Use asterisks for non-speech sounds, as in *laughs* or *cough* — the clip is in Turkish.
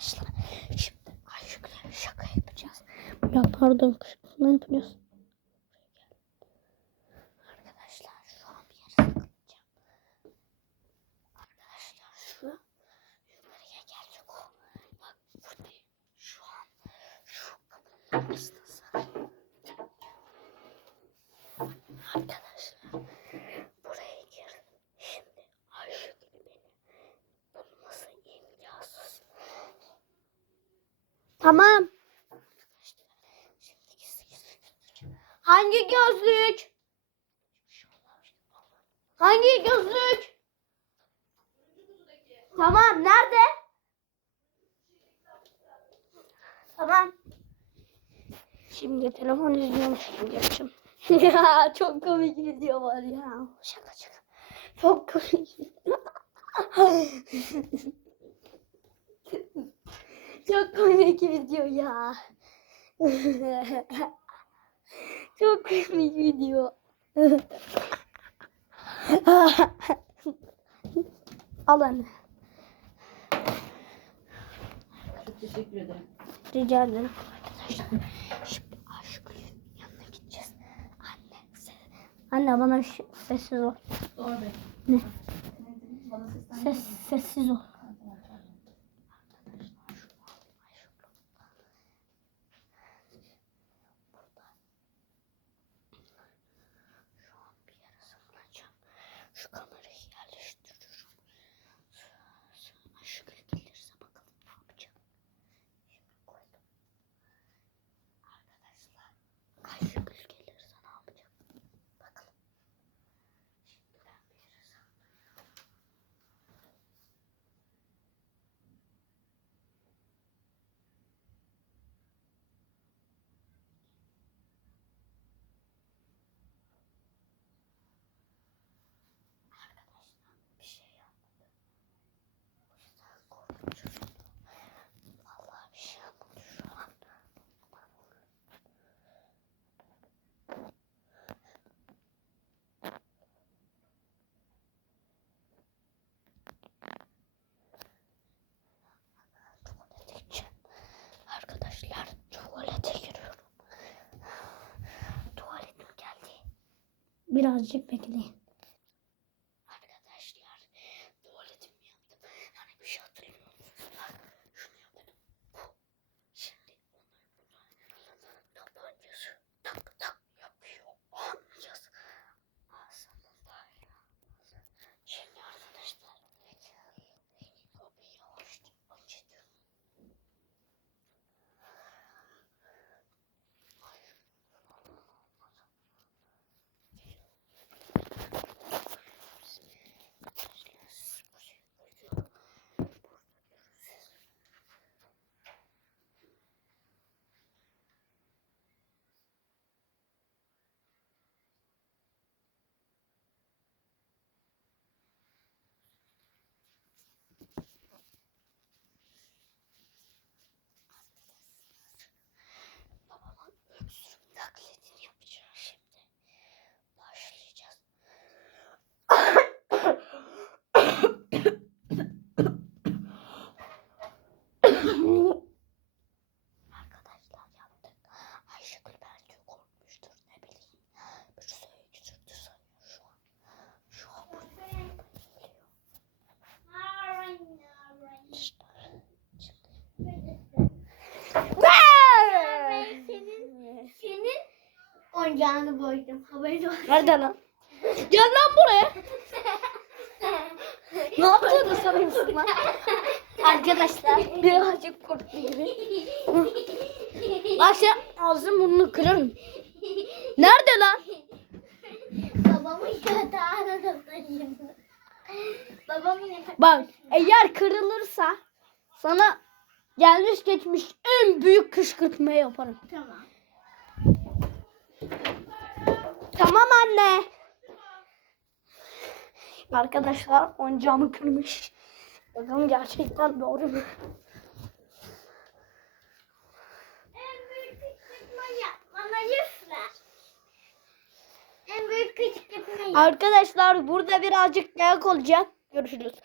Arkadaşlar şimdi Ayşık'la şaka yapacağız. Ya pardon kışkırtma yapacağız. Arkadaşlar şu an bir yere saklayacağım. Arkadaşlar şu yukarıya gelecek o. Bak burada şu an şu kapının arasında saklı. Arkadaşlar Tamam. Hangi gözlük? Hangi gözlük? Tamam nerede? Tamam. Şimdi telefon izliyormuş gibi yapacağım. ya çok komik video var ya. Şaka şaka. Çok komik. çok video ya. *laughs* çok komik video. Al anne. Çok teşekkür ederim. Rica ederim arkadaşlar. Şimdi Aşkül'ün yanına gideceğiz. Anne, ses, anne bana sessiz ol. Doğru. Ne? Bana sessiz ol. Şu an bir yere saklanacağım. Şu kamerayı yerleştiriyorum. Aşkül gelirse bakalım ne yapacağım. Şimdi koydum. Arkadaşlar Aşkül gelirse ne yapacağım? Bakalım. Şimdi ben bir yere saklanıyorum. Arkadaşlar bir şey yapmadı. O yüzden korkuyorum. Vallahi bir şey yapmadı şu an. Tuvalete gideceğim. Arkadaşlar tuvalete giriyorum. Tuvaletim geldi. Birazcık bekleyin. Oyuncağını boydum. Haberin olsun. Nerede lan? Gel lan buraya. ne yaptığını sanıyorsun lan? *laughs* Arkadaşlar birazcık korktu gibi. Bak sen ağzın burnunu kırarım. Nerede lan? Babamın yatağına da sayayım. Babamın yatağına. Bak eğer kırılırsa sana gelmiş geçmiş en büyük kışkırtmayı yaparım. Tamam. Tamam anne. Arkadaşlar oyuncağımı kırmış. Bakalım gerçekten doğru mu? En büyük kışkırtma yapmana lütfen. En büyük kışkırtma yap. Arkadaşlar burada birazcık dayak olacak. Görüşürüz.